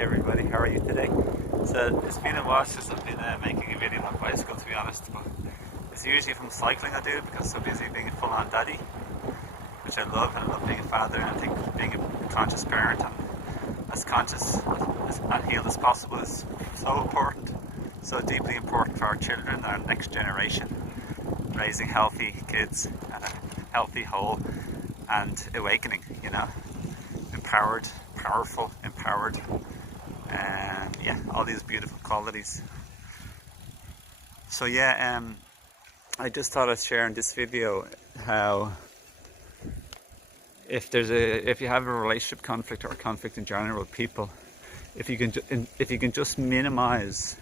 everybody, how are you today? So it's been a while since I've been making a video on my bicycle, to be honest, but it's usually from cycling I do because I'm so busy being a full-on daddy, which I love, and I love being a father, and I think being a conscious parent and as conscious and healed as possible is so important, so deeply important for our children and our next generation, raising healthy kids and a healthy whole and awakening, you know, empowered, powerful, empowered, and yeah, all these beautiful qualities. So yeah, I just thought I'd share in this video how if you have a relationship conflict or a conflict in general with people, if you can just minimize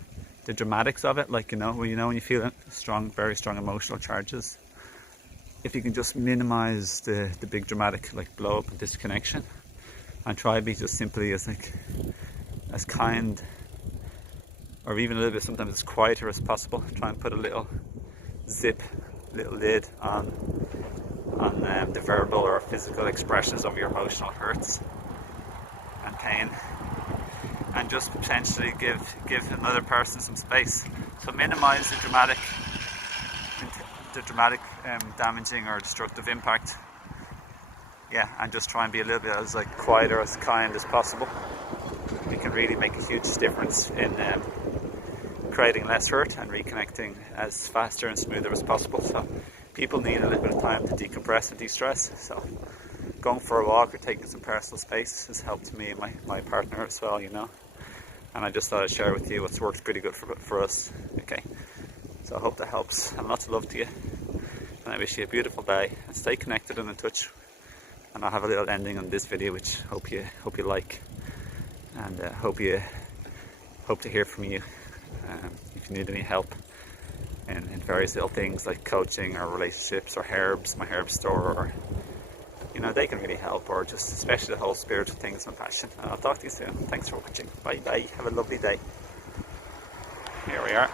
the dramatics of it, like when you feel very strong emotional charges, if you can just minimize the big dramatic like blow up and disconnection, and try to be just simply as kind, or even a little bit sometimes as quieter as possible. Try and put a little lid on the verbal or physical expressions of your emotional hurts and pain, and just potentially give another person some space. So minimize the dramatic damaging or destructive impact. Yeah, and just try and be a little bit as quieter, as kind as possible. We can really make a huge difference in creating less hurt and reconnecting as faster and smoother as possible. So people need a little bit of time to decompress and de-stress. So going for a walk or taking some personal space has helped me and my partner as well, And I just thought I'd share with you what's worked pretty good for us. Okay, so I hope that helps, and lots of love to you. And I wish you a beautiful day, and stay connected and in touch. And I'll have a little ending on this video, which hope you like, and hope to hear from you if you need any help in various little things like coaching or relationships or herbs, my herb store, or they can really help, or just especially the whole spiritual things, my passion. And I'll talk to you soon. Thanks for watching. Bye bye. Have a lovely day. Here we are.